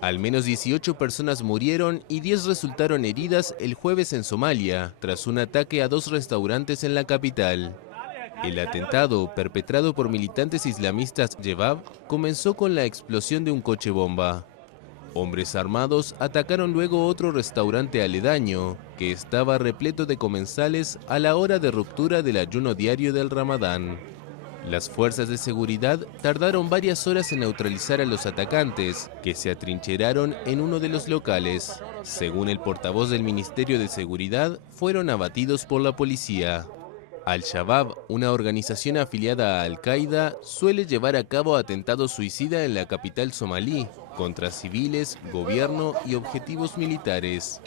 Al menos 18 personas murieron y 10 resultaron heridas el jueves en Somalia, tras un ataque a 2 restaurantes en la capital. El atentado, perpetrado por militantes islamistas Shebab, comenzó con la explosión de un coche bomba. Hombres armados atacaron luego otro restaurante aledaño, que estaba repleto de comensales a la hora de ruptura del ayuno diario del Ramadán. Las fuerzas de seguridad tardaron varias horas en neutralizar a los atacantes, que se atrincheraron en uno de los locales. Según el portavoz del Ministerio de Seguridad, fueron abatidos por la policía. Al-Shabab, una organización afiliada a Al-Qaeda, suele llevar a cabo atentados suicidas en la capital somalí, contra civiles, gobierno y objetivos militares.